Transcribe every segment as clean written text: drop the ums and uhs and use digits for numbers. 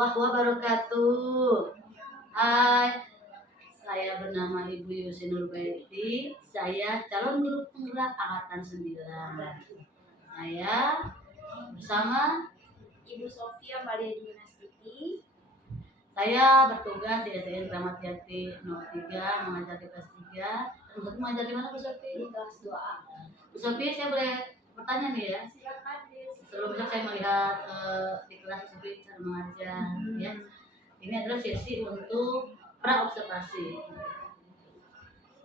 warahmatullahi wabarakatuh. Hai, saya bernama Ibu Yusi Nurbaiti. Saya calon guru penggerak angkatan 9. Saya bersama Ibu Sofia Maria Dinastiti. saya bertugas di SDN Kramat Jati 03, mengajar di kelas 3. Bu Sofi mengajar di mana, Bu Sofi? Di kelas 2A. Bu Sofi, saya boleh bertanya nih ya? Silakan, Des. Sebelumnya saya melihat di kelas Bu Sofi cara mengajar, ya. Ini adalah sesi untuk pra-observasi.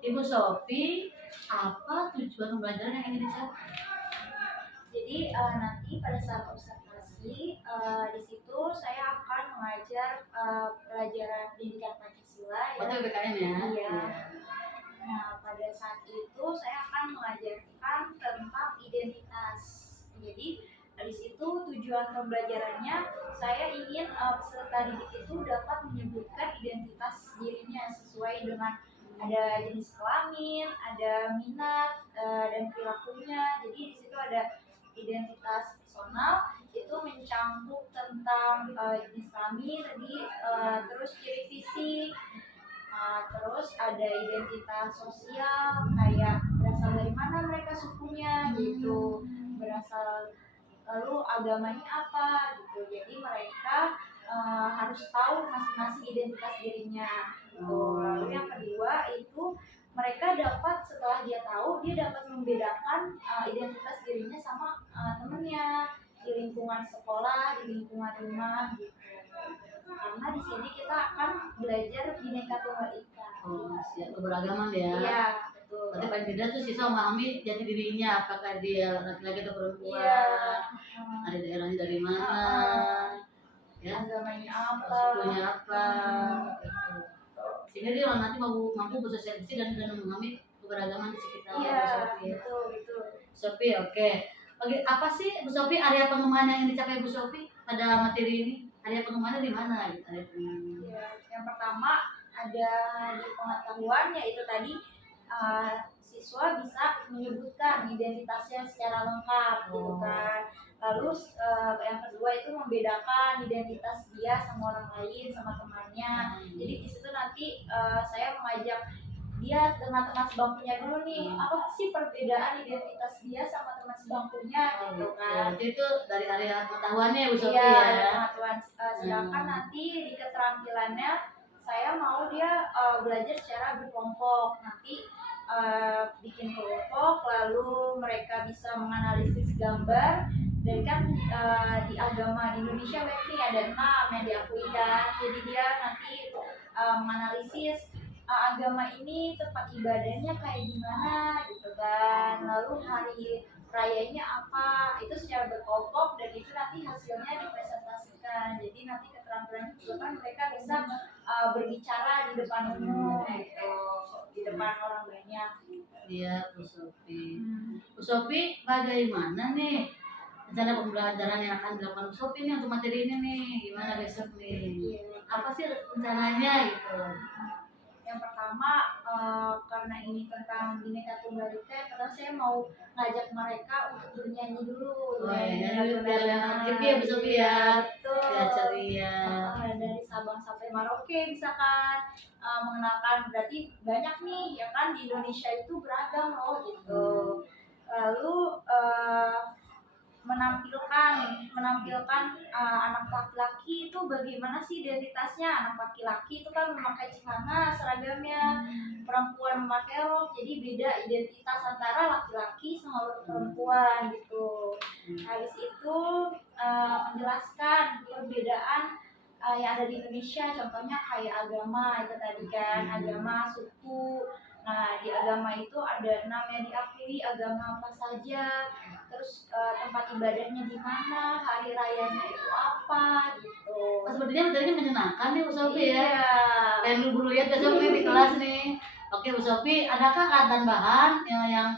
Ibu Sofi, apa tujuan pembelajaran yang ingin dicapai? Jadi nanti pada saat observasi di situ saya akan mengajar pelajaran pendidikan Pancasila. Atau PKN ya? Iya. Nah, pada saat itu saya akan mengajarkan tentang identitas. Jadi di situ tujuan pembelajarannya saya ingin peserta didik itu dapat menyebutkan identitas dirinya sesuai dengan ada jenis kelamin, ada minat dan perilakunya. Jadi di situ ada identitas personal itu mencakup tentang jenis kelamin tadi, terus ciri fisik. Terus ada identitas sosial kayak berasal dari mana mereka sukunya gitu, berasal lalu agamanya apa gitu. Jadi mereka harus tahu masing-masing identitas dirinya gitu. Lalu yang kedua itu mereka dapat setelah dia tahu dia dapat membedakan identitas dirinya sama temennya di lingkungan sekolah, di lingkungan rumah gitu. Karena di sini kita akan belajar Bhinneka Tunggal Ika. Oh, siap, keberagaman ya. Iya, betul. Berarti paling tidak tuh siswa memahami jati dirinya, apakah dia laki-laki atau perempuan, Iya. ada daerahnya dari mana, ya, Agamanya apa, sukunya apa, gitu. Sehingga dia nanti mampu bersosialisasi dan memahami keberagaman di sekitar. Iya, Bu Sofi. betul. Sofi, oke. Apa sih Bu Sofi area pengembangan yang dicapai Bu Sofi pada materi ini? Area pengembangan di mana? Area pengembangan. Ya, yang pertama ada di pengetahuan, yaitu tadi siswa bisa menyebutkan identitasnya secara lengkap gitu kan. Lalu yang kedua itu membedakan identitas dia sama orang lain, sama temannya. Jadi di situ nanti saya mengajak dia dengan teman sebangkunya dulu nih, apa sih perbedaan identitas dia sama teman sebangkunya gitu kan. Jadi itu dari area pengetahuannya Bu Sofi Iya, ya. pengetahuan. Sedangkan nanti di keterampilannya saya mau dia belajar secara berkelompok. Nanti bikin kelompok, lalu mereka bisa menganalisis gambar. Dan kan di agama di Indonesia berarti ada 6 yang diakui kan. Jadi dia nanti menganalisis agama ini tempat ibadahnya kayak gimana gitu kan. Lalu hari rayanya apa, itu secara berkelompok dan itu nanti hasilnya dipresentasikan. Jadi nanti keterampilan juga kan mereka bisa berbicara di depan umum gitu, di depan orang banyak. Iya, Bu Sofi. Bu Sofi, bagaimana nih rencana pembelajaran yang akan dilakukan Bu Sofi nih untuk materi ini nih? Gimana besok nih? Apa sih rencananya gitu? Yang pertama karena ini tentang Bhinneka Tunggal Ika, karena saya mau ngajak mereka untuk bernyanyi dulu. Oh iya, biar yang happy ya Bu Sofi ya. Betul. Biar ceria. Dari Sabang sampai Merauke misalkan mengenalkan berarti banyak nih ya kan, di Indonesia itu beragam loh gitu. Lalu menampilkan anak laki-laki itu bagaimana sih identitasnya. Anak laki-laki itu kan memakai celana seragamnya, perempuan memakai rok, jadi beda identitas antara laki-laki sama perempuan gitu. Habis itu menjelaskan perbedaan yang ada di Indonesia, contohnya kayak agama itu tadi kan, agama, suku. Nah, di agama itu ada 6 yang diakui, agama apa saja, terus tempat ibadahnya di mana, hari rayanya itu apa gitu. Sepertinya materinya menyenangkan nih Bu Sofi ya. Iya. Pengen buru lihat Bu Sofi di kelas nih. Oke Bu Sofi, adakah alat dan bahan yang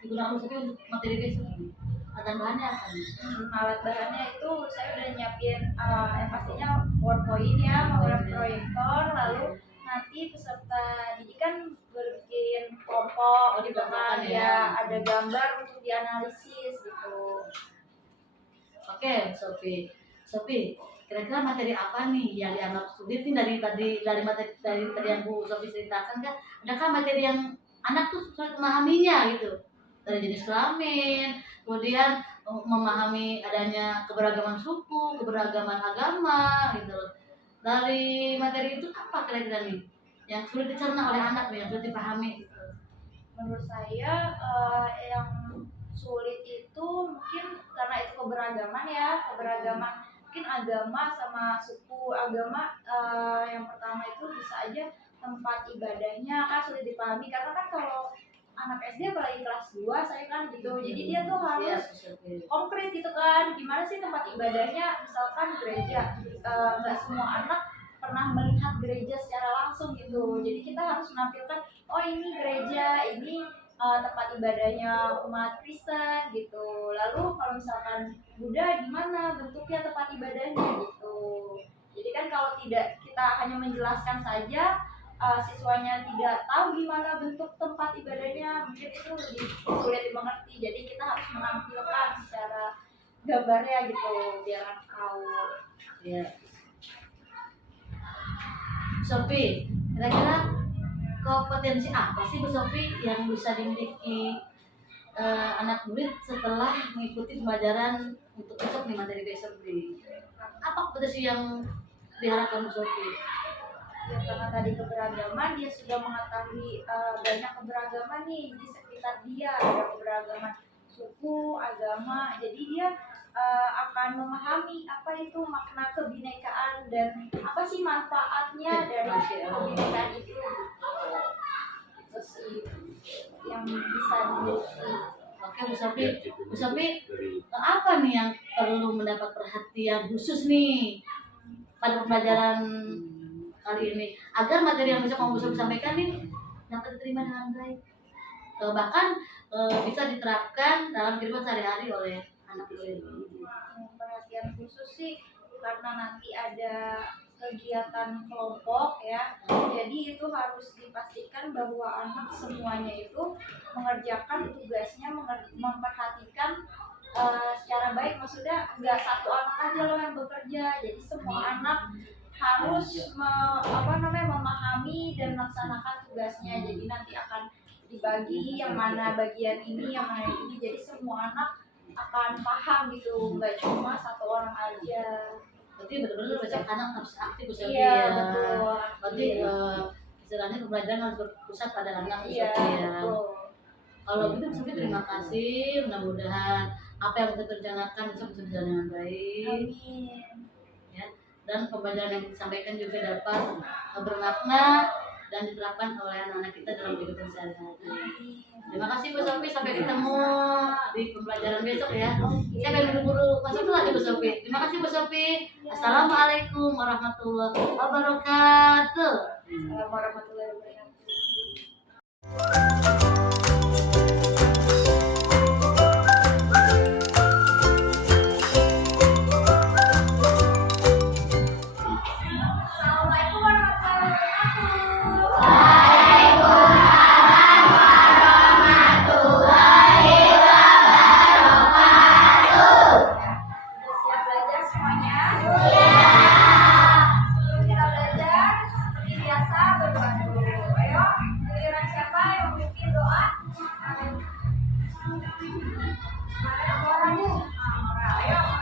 digunakan Bu Sofi untuk materi besok ini? Alat dan bahannya apa nih? Alat bahannya itu saya udah nyiapin yang pastinya PowerPoint ya, proyektor, lalu nanti peserta didik kan berbikin kelompok Oh, gitu dikelompokkan kan ya. ya, ada gambar untuk dianalisis gitu. Oke, Sofi. Sofi, kira-kira materi apa nih yang dianggap sulit nih dari materi dari tadi yang Bu Sofi ceritakan kan, adakah materi yang anak tuh sulit memahaminya gitu, dari jenis kelamin, kemudian memahami adanya keberagaman suku, keberagaman agama gitu. Dari materi itu apa kira-kira nih yang sulit dicerna oleh anak nih, yang sulit dipahami gitu? Menurut saya yang sulit itu mungkin karena itu keberagaman ya, keberagaman mungkin agama sama suku agama. Yang pertama itu bisa aja tempat ibadahnya kan sulit dipahami, karena kan kalau anak SD apalagi kelas 2 saya kan gitu, jadi dia tuh harus konkret gitu kan, gimana sih tempat ibadahnya, misalkan gereja, nggak semua anak pernah melihat gereja secara langsung gitu, jadi kita harus menampilkan oh ini gereja, ini tempat ibadahnya umat Kristen gitu. Lalu kalau misalkan Buddha gimana bentuknya tempat ibadahnya gitu. Jadi kan kalau tidak kita hanya menjelaskan saja, siswanya tidak tahu gimana bentuk tempat ibadahnya, mungkin itu lebih sulit dimengerti. Jadi kita harus menampilkan secara gambarnya gitu biar anak tahu. Ya. Sofi, kira-kira kompetensi apa sih Bu Sofi yang bisa dimiliki anak murid setelah mengikuti pembelajaran untuk besok nih, materi besok nih? Apa kompetensi yang diharapkan Bu Sofi? Ya karena tadi keberagaman, dia sudah mengetahui banyak keberagaman nih di sekitar dia, ada keberagaman suku, agama, jadi dia akan memahami apa itu makna kebinekaan dan apa sih manfaatnya dari kebinekaan itu. Itu sih yang bisa dimiliki. Oke Bu Sofi, apa nih yang perlu mendapat perhatian khusus nih pada pembelajaran kali ini agar materi yang besok mau Bu Sofi sampaikan nih dapat diterima dengan baik, bahkan bisa diterapkan dalam kehidupan sehari-hari oleh anak murid. Perhatian khusus sih karena nanti ada kegiatan kelompok ya, jadi itu harus dipastikan bahwa anak semuanya itu mengerjakan tugasnya, memperhatikan secara baik, maksudnya nggak satu anak aja loh yang bekerja, jadi semua anak harus memahami dan melaksanakan tugasnya. Jadi nanti akan dibagi yang mana bagian ini, yang mana ini, jadi semua anak akan paham gitu, nggak cuma satu orang aja. Berarti benar-benar besok anak harus aktif Bu Sofi Iya, ya. betul. Berarti istilahnya pembelajaran harus berpusat pada anak Bu Iya, Sofi ya. betul. Kalau gitu Bu Sofi terima kasih, mudah-mudahan apa yang kita rencanakan bisa berjalan dengan baik. Amin. Ya, dan pembelajaran yang disampaikan juga dapat bermakna dan diterapkan oleh anak-anak kita dalam kehidupan sehari-hari. Terima kasih Bu Sofi, sampai ketemu di pembelajaran besok ya. Saya pengen buru-buru masuk lagi Bu Sofi. Terima kasih Bu Sofi. Assalamualaikum warahmatullahi wabarakatuh. Assalamualaikum warahmatullahi wabarakatuh. Assalamualaikum warahmatullahi wabarakatuh. Sudah siap belajar semuanya? Sebelum kita belajar, seperti biasa berdoa dulu. Ayo, giliran siapa yang memimpin doa? Ada orang Bu? Ayo, orang. Ayo, orang.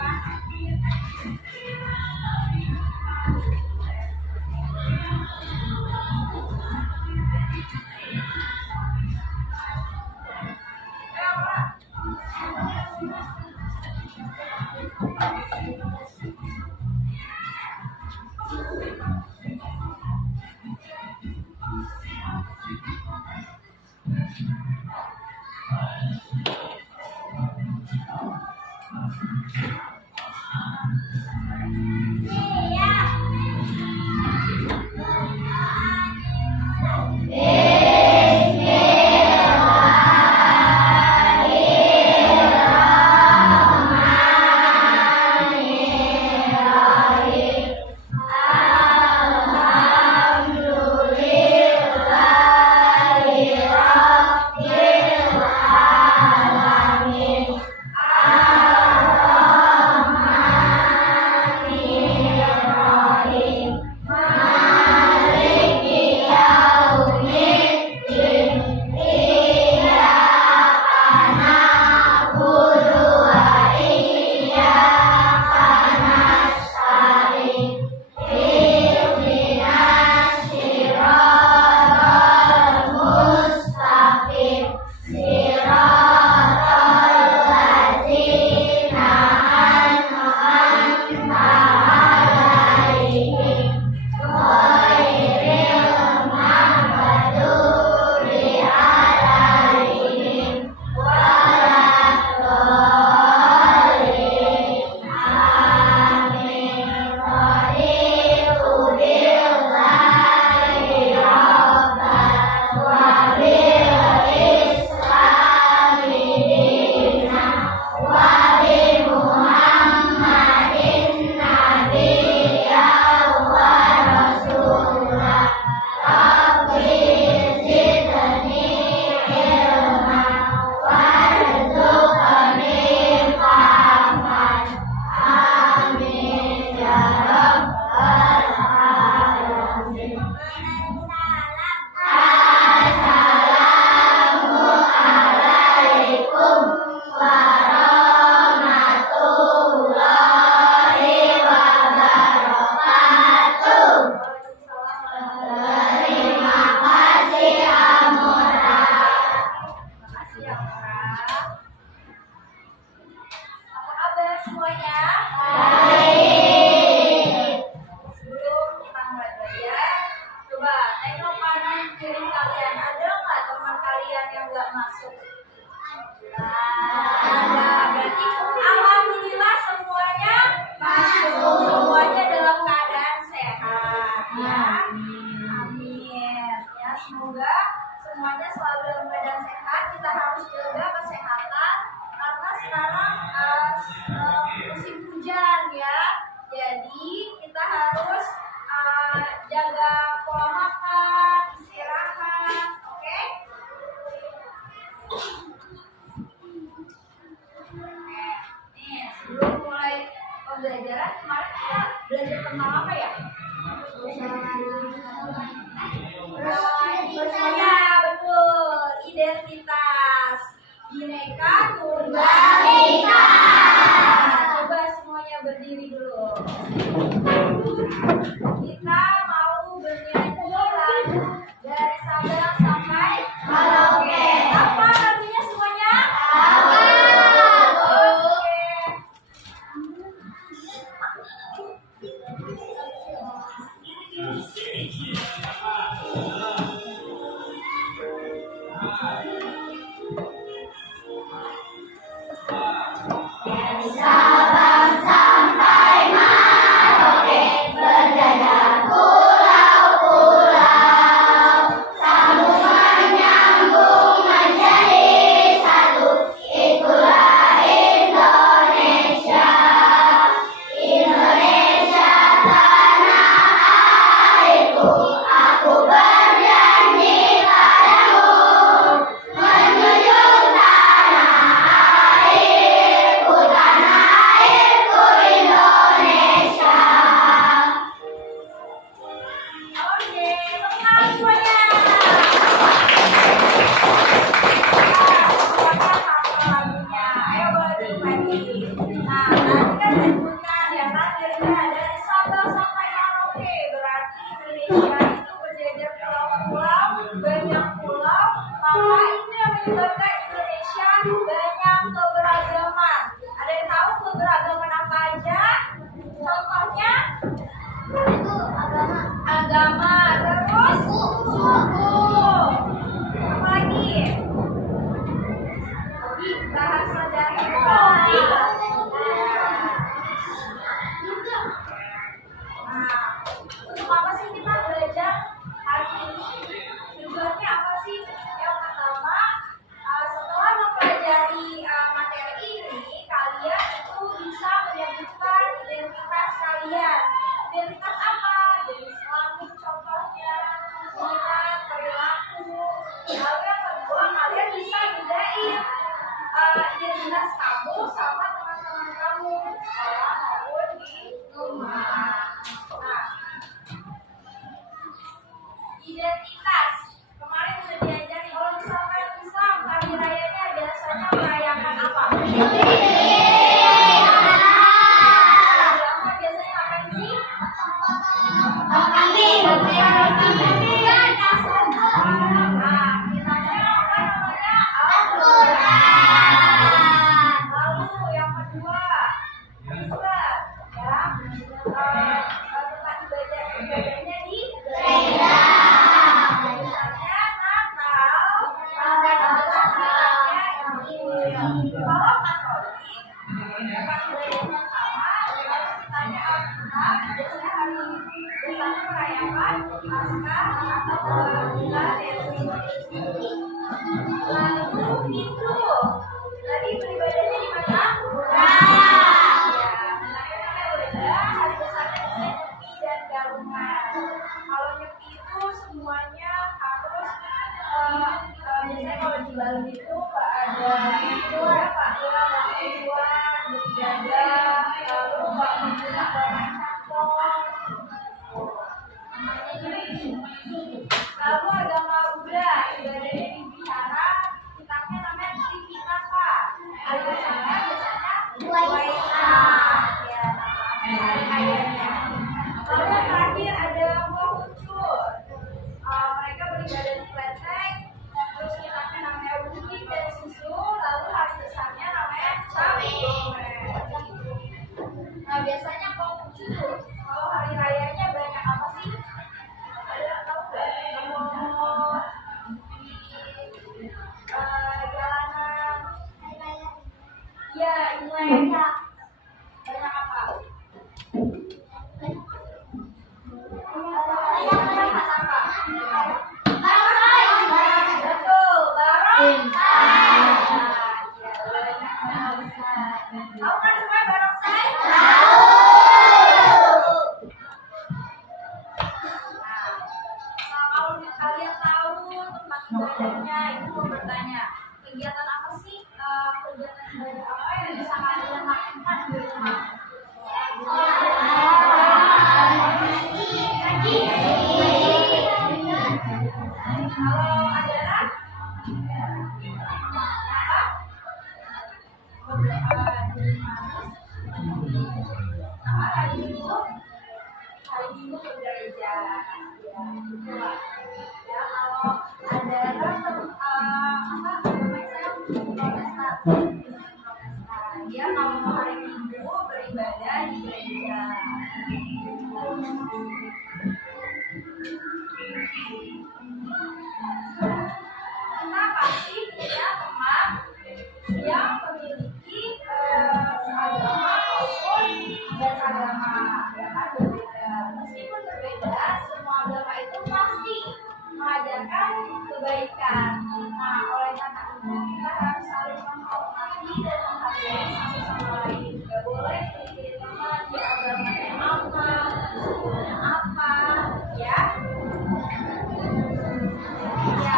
tentang apa ya? Ya, betul. Identitas. Bineka Tunggal Ika. Coba semuanya berdiri dulu. Kita mau bernyanyi lagu dari Sabang sampai Merauke. Apa lagunya semuanya? Oke. Oke, tepuk tangan semuanya. Semuanya hafal lagunya. Ayo boleh duduk lagi. Nah, tadi kan disebutkan ya kan liriknya dari Sabang sampai Merauke. Berarti Indonesia itu berjejer pulau-pulau, banyak pulau. Maka itu yang menyebabkan Indonesia banyak keberagaman. Ada yang tahu keberagaman apa aja? Contohnya? Agama, terus suku, apa lagi? Bahasa daerah. Nah, untuk apa sih kita belajar hari ini? Tujuannya apa sih? Yang pertama, setelah mempelajari materi ini, kalian itu bisa menyebutkan identitas kalian. Identitas apa? Jenis kelamin contohnya, minat, perilaku. Lalu yang kedua, kalian bisa bedain identitas kamu sama teman-teman kamu di sekolah maupun di rumah. Nah, identitas. Kemarin udah diajarin kalau misalkan Islam hari rayanya biasanya merayakan apa? Biasanya ngapain sih? Nah, kitanya apa namanya? Al-Quran. Lalu yang kedua, Islam, ya, tempat ibadahnya di gereja. Misalnya Natal, tanggalnya Injil. Kalau Katolik, tempat ibadahnya sama, lalu kitanya Alkitab, biasanya hari biasanya merayakan Paskah atau kebangkitan Yesus Kristus. Lalu Hindu, tadi beribadahnya di mana? Ya, namanya beda. Hari besarnya biasanya Nyepi dan Galungan. Kalau Nyepi itu semuanya harus biasanya kalau di Bali itu ada Pak Tuan, beribadah, lalu Pak Menjelang Bapak Cakong. Lalu agama Buddha, ibadahnya di Vihara, kitabnya namanya Tripitaka. Biasanya Waisak, ya, hari-harinya. Lalu yang terakhir ada Konghucu. Mereka beribadah di Kelenteng, terus kitabnya namanya Wujud dan Susu, lalu hari besarnya namanya Capgome. Nah, biasanya Konghucu tuh, kalau hari rayanya banyak apa sih? Ada tahu nggak? Jalanan. Ya, Imlek. Banyak apa? Betul, barongsai. Tahu kan semua barongsai? Nah, kalau kalian tahu tempat ibadahnya, itu mau bertanya, kegiatan apa sih? Kegiatan ibadah apa yang bisa kalian lakukan di rumah? hari Minggu ke gereja. Ya, itulah. Ya, kalau ada saya Protestan. Dia kalau hari Minggu beribadah di gereja. Kita pasti punya teman yang memiliki agama maupun beda agama, ya kan, berbeda. Meskipun berbeda, semua agama itu pasti mengajarkan kebaikan. Nah, oleh karena itu kita harus saling menghormati dan menghargai satu sama lain. Gak boleh memiliki teman di agamanya apa, sukunya apa, ya. Ya,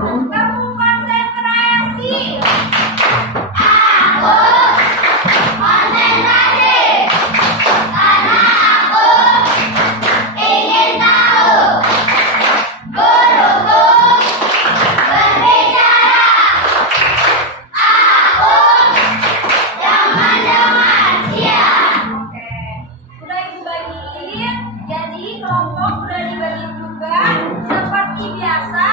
kamu konsentrasi. Udah ibu bagiin, jadi kelompok udah dibagiin juga. Seperti biasa,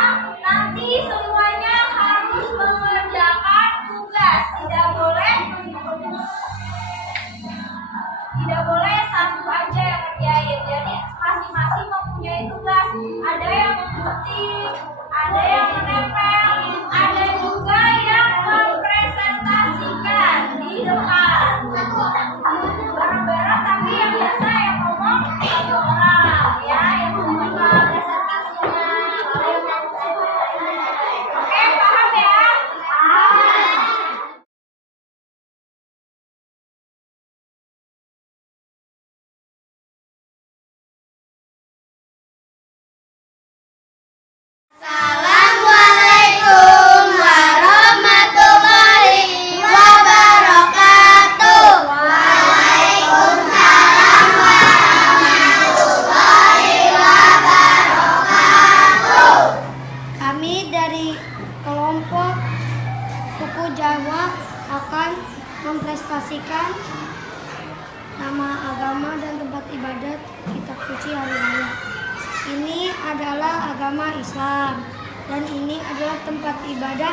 nanti semuanya harus mengerjakan tugas. Tidak boleh satu aja yang kerjain. Jadi masing-masing mempunyai tugas. Ada yang menggunting, ada yang menempel, ada juga yang mempresentasikan di depan. Bareng-bareng, tapi yang biasa yang ngomong satu orang, ya, yang membuat presentasinya. Oke, paham ya? Assalamualaikum warahmatullahi wabarakatuh. Waalaikumsalam warahmatullahi wabarakatuh. Kami dari kelompok suku Jawa akan mempresentasikan nama agama dan tempat ibadat kitab suci hari raya. Ini adalah agama Islam dan ini adalah tempat ibadah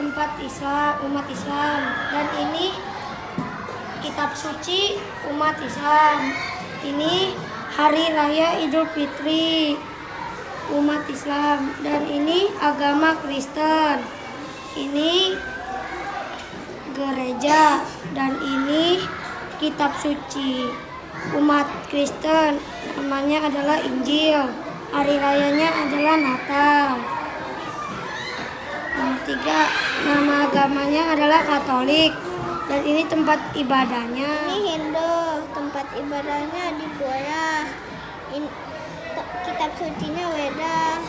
umat Islam, dan ini kitab suci umat Islam. Ini hari raya Idul Fitri umat Islam, dan ini agama Kristen. Ini gereja, dan ini kitab suci umat Kristen, namanya adalah Injil. Hari rayanya adalah Natal. Nomor 3, nama agamanya adalah Katolik, dan ini tempat ibadahnya. Ini Hindu, tempat ibadahnya di Pura. Kitab sucinya Weda,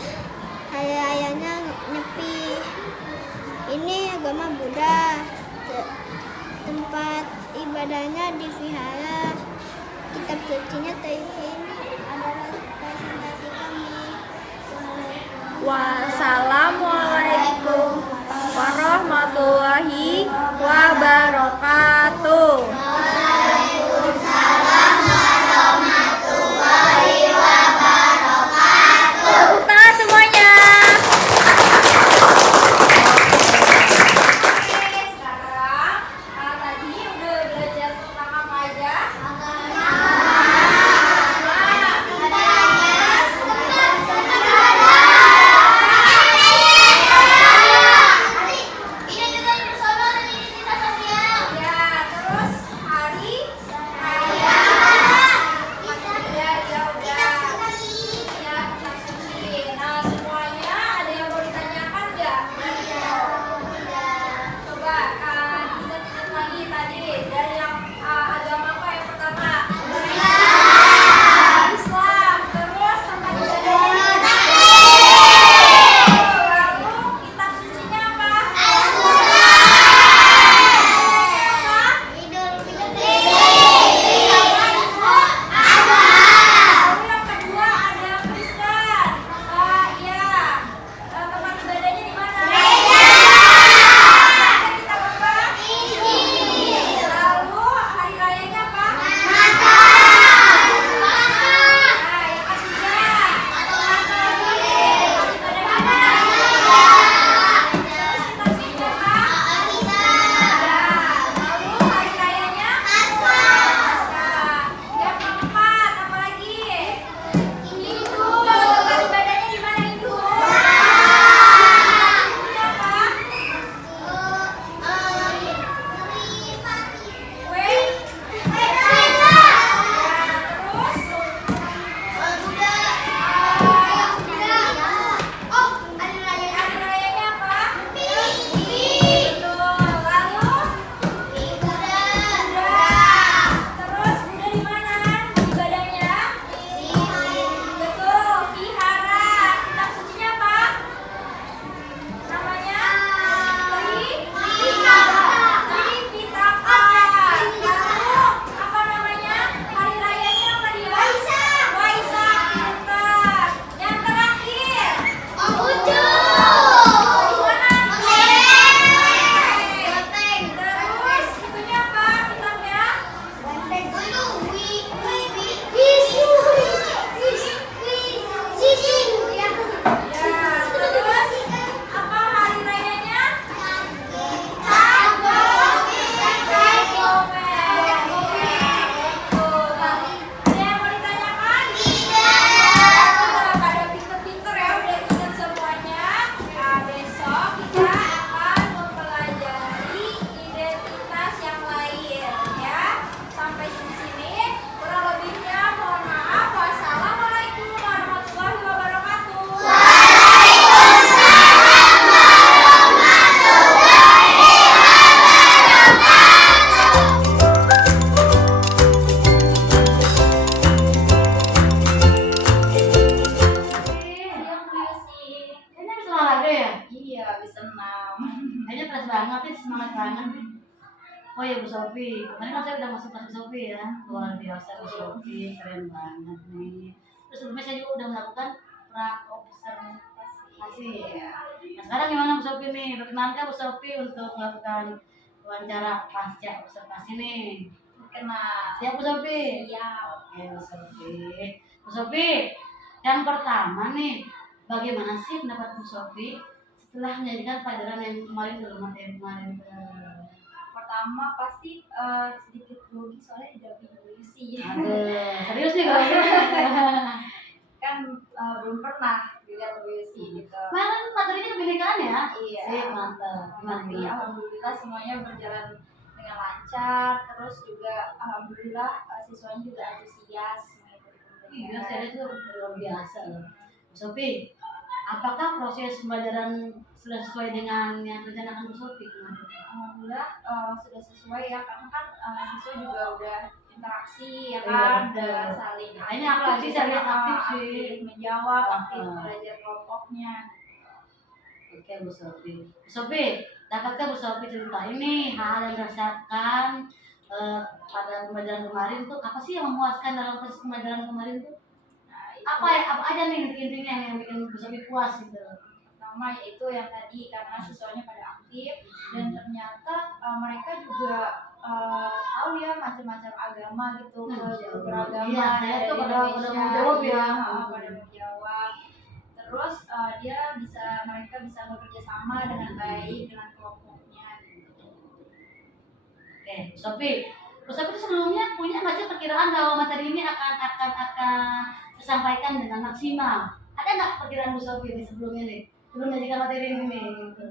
hari rayanya Nyepi. Ini agama Buddha, tempat ibadahnya di Vihara. Kitab sucinya Taihin adalah presentasi kami. Wassalamualaikum warahmatullahi wabarakatuh. Waalaikumsalam warahmatullahi wabarakatuh. Tepuk tangan semuanya. Oke, sekarang tadi udah belajar tentang apa aja? Ya, terus Oh ya Bu Sofi, kemarin kan saya udah masuk kelas Bu Sofi ya, luar biasa Bu Sofi, keren banget nih. Terus sebelumnya saya juga udah melakukan praobservasi ya. Nah sekarang gimana Bu Sofi nih, berkenankah Bu Sofi untuk melakukan wawancara pasca observasi nih? Kenal. Siap Bu Sofi? Siap. Oke Bu Sofi. Bu Sofi, yang pertama nih, bagaimana sih pendapat Bu Sofi setelah menyajikan pelajaran yang kemarin dalam materi kemarin? Pertama pasti sedikit grogi soalnya didampingi sih. Aduh, serius nih kalau Kan belum pernah dilihat sih gitu. kemarin materinya kebinekaan ya? Iya. Sip, mantap. Tapi alhamdulillah semuanya berjalan dengan lancar. Terus juga alhamdulillah siswanya juga antusias mengikuti Iya, pembelajaran. saya itu luar biasa loh. Bu Sofi, apakah proses pembelajaran sudah sesuai dengan yang rencanakan Bu Sofi kemarin? Alhamdulillah sudah sesuai ya, karena kan siswa juga udah interaksi ya Iya, kan, betul. udah saling Kayaknya aktif sih, saya lihat aktif sih. aktif menjawab, aktif Ah. belajar kelompoknya. Oke Bu Sofi. Bu Sofi, dapatkah Bu Sofi cerita ini hal yang dirasakan pada pembelajaran kemarin tuh apa sih yang memuaskan dalam proses pembelajaran kemarin tuh? Nah, itu Apa aja nih intinya yang bikin Bu Sofi puas gitu? pertama yaitu yang tadi, karena siswanya pada aktif dan ternyata mereka juga tahu ya macam-macam agama gitu, beragama Iya, saya dari tuh pada Indonesia, mau jawab ya. iya, pada mau jawab. Terus mereka bisa bekerja sama dengan baik dengan kelompoknya gitu. Oke, Bu Sofi. Bu Sofi itu sebelumnya punya nggak sih perkiraan bahwa materi ini akan tersampaikan dengan maksimal? Ada nggak perkiraan Bu Sofi ini sebelumnya nih? Sebelum menyajikan materi ini nih, gitu.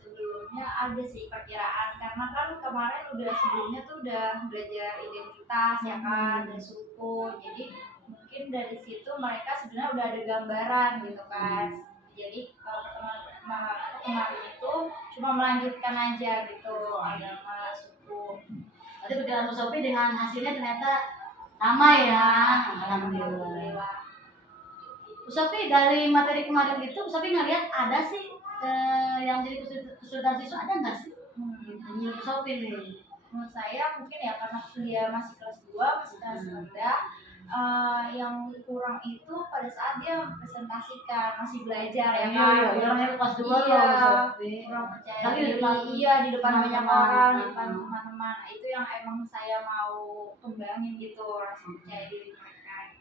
Sebelumnya ada sih perkiraan, karena kan kemarin sebelumnya tuh udah belajar identitas ya kan, dan suku. Jadi mungkin dari situ mereka sebenarnya udah ada gambaran gitu kan. Jadi kemarin itu cuma melanjutkan aja gitu agama, suku. Berarti perkiraan Bu Sofi dengan hasilnya ternyata sama ya. Alhamdulillah. Bu Sofi, dari materi kemarin itu Bu Sofi ngeliat ada sih yang jadi kesulitan siswa, ada nggak sih? Menurut Bu Sofi nih. Menurut saya mungkin ya karena dia masih kelas 2, masih kelas rendah, yang kurang itu pada saat dia presentasikan, masih belajar ya kan. Iya, orangnya kelas 2 loh Iya, Bu Sofi. kurang percaya Lagi di diri. depan Iya, di depan banyak teman-teman. orang, di depan teman-teman. Nah, itu yang emang saya mau kembangin gitu, rasa percaya diri mereka.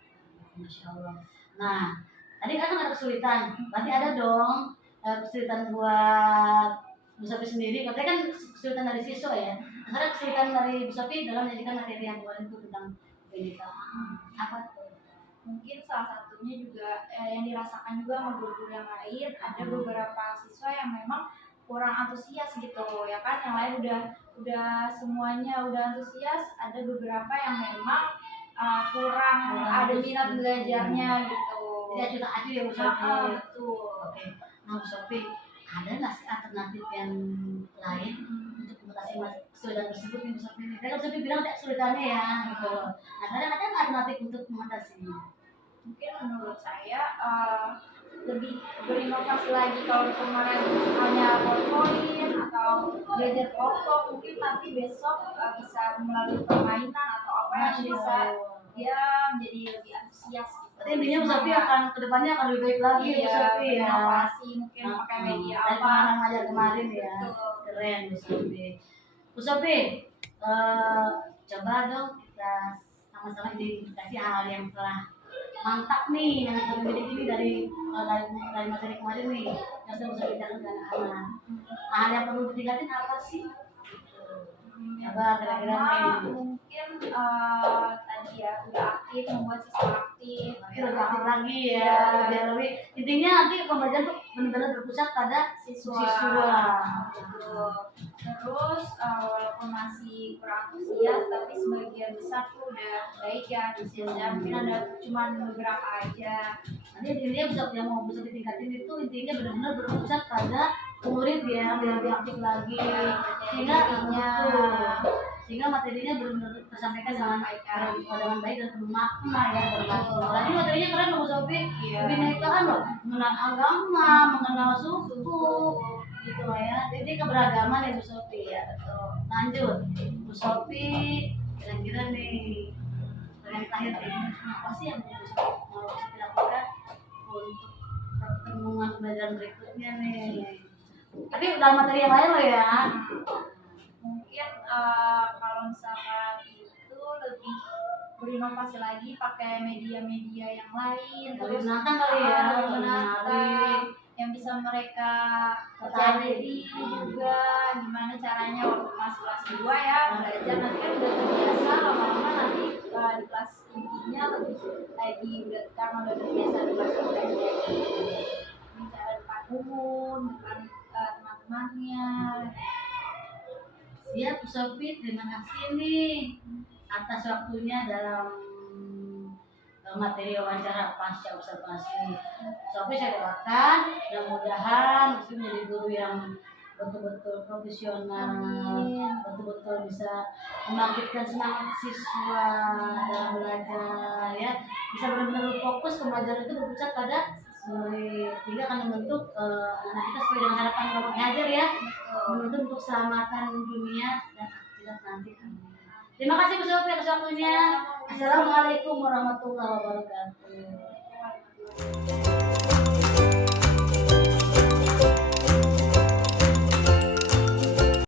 Masya Allah. Nah, tadi kan ada kesulitan, berarti ada dong kesulitan buat Bu Sofi sendiri. Katanya kan kesulitan dari siswa ya. Ada kesulitan dari Bu Sofi dalam menyajikan materi yang kemarin itu tentang pendidikan. Apa tuh? Mungkin salah satunya juga yang dirasakan juga sama guru-guru yang lain, ada beberapa siswa yang memang kurang antusias gitu ya kan, yang lain udah semuanya udah antusias, ada beberapa yang memang kurang ada minat belajarnya gitu. Tidak cerita aja ya Bu Sofi. Betul. Oke. Nah Bu Sofi, ada nggak sih alternatif yang lain untuk mengatasi kesulitan tersebut nih Bu Sofi? Tadi Bu Sofi bilang tidak kesulitannya ya gitu. Nah sekarang ada nggak alternatif untuk mengatasinya? Mungkin menurut saya lebih berinovasi lagi. Kalau kemarin hanya poin atau belajar kelompok, mungkin nanti besok bisa melalui permainan atau apa yang bisa dia menjadi lebih antusias gitu. Berarti intinya Bu Sofi akan kedepannya akan lebih baik lagi Bu Sofi ya. Inovasi mungkin pakai media Dari apa. pengalaman ngajar kemarin ya. Betul. Keren Bu Sofi. Bu Sofi, coba dong kita sama-sama identifikasi hal yang telah mantap nih yang kita miliki ini dari materi kemarin nih yang sudah bisa bicarakan dengan anak. Hal yang perlu ditingkatin apa sih? Coba kira-kira Pertama, nih. mungkin tadi ya udah aktif, membuat siswa aktif. Tapi lebih aktif lagi ya, biar lebih intinya nanti pembelajaran tuh benar-benar berpusat pada Siswa. Betul. Terus walaupun masih kurang antusias, tapi sebagian besar tuh udah baik ya antusiasnya. Mungkin ada cuma beberapa aja. Nanti intinya yang mau bisa ditingkatin itu intinya benar-benar berpusat pada murid ya, biar lebih aktif lagi. Sehingga materinya benar-benar tersampaikan dengan baik dan penuh makna ya. Tadi materinya keren loh Bu Sofi. Kebinekaan loh, mengenal agama, mengenal suku gitu lah ya. Jadi keberagaman ya Bu Sofi ya. Betul. Lanjut, Bu Sofi, kira-kira nih terakhir ini apa sih yang mau Sofi lakukan untuk pertemuan pembelajaran berikutnya nih? Tapi udah materi yang lain loh ya. Mungkin kalau misalkan itu lebih berinovasi lagi pakai media-media yang lain, Lebih terus menantang kali ya, lebih lebih menantang, menarik. yang bisa mereka Tertarik. pelajari juga gimana caranya waktu masih kelas 2 ya belajar, nanti kan udah terbiasa, lama-lama nanti di kelas intinya lebih lagi karena udah terbiasa di kelas belajar bicara depan umum, depan teman-temannya. Siap Bu Sofi, terima kasih nih atas waktunya dalam materi wawancara pasca observasi. Sofi saya doakan mudah-mudahan Sofi menjadi guru yang betul-betul profesional, Amin. betul-betul bisa membangkitkan semangat siswa dalam belajar ya, bisa benar-benar fokus pembelajaran itu berpusat pada murid, sehingga akan membentuk anak kita sesuai dengan harapan Bapak Hajar ya, membentuk untuk keselamatan dunia dan akhirat nanti. Amin. Terima kasih Bu Sofi atas waktunya. Assalamualaikum warahmatullahi wabarakatuh.